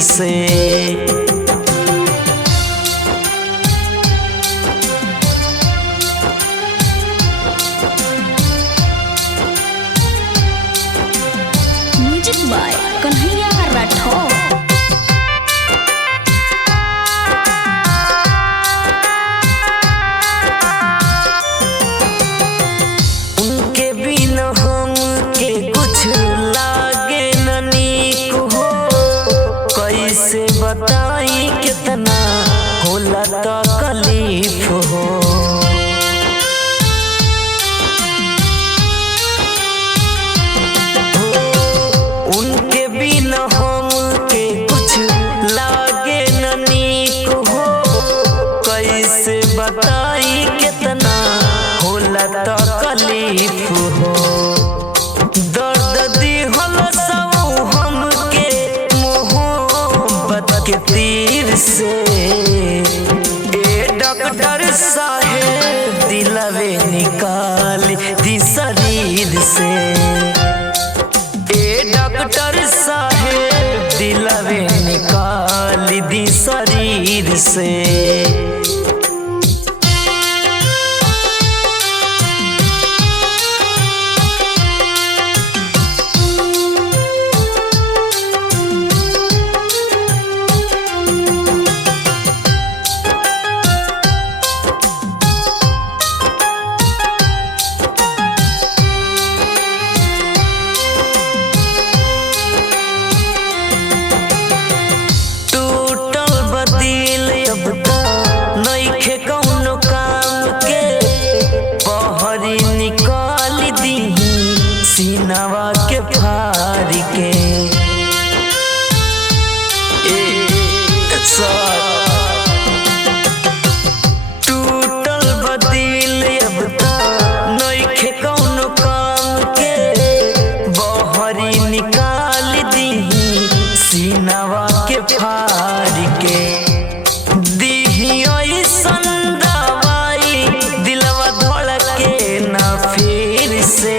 से। Music by Kanhaiya Rathore. उनके बिना हमके कुछ लागे न नीक हो, कैसे बताई कितना होला तकलीफ हो। उनके बिना हमके कुछ लागे न नीक हो, कैसे बताई कितना होला तकलीफ हो। दर्द दिहल सब हमके मोहब्बत के तीर से। ए डॉक्टर साहेब दिलवे निकाल दी शरीर से। ए डॉक्टर साहेब दिलवे निकाल दी शरीर से। सीनावा के फाड़ के टूटल बदिल अब त नइखे कौनो काम के। बहरी निकाल दीही सीनावा के फाड़ के। दीही ऐसन दवाई दिलवा धड़के ना फिर से।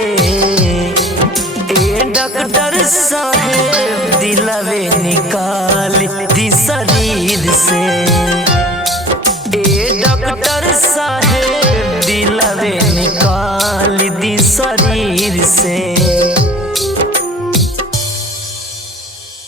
डॉक्टर साहेब दिलवे निकाल दी शरीर से। ए डॉक्टर साहेब दिलवे निकाल दी शरीर से।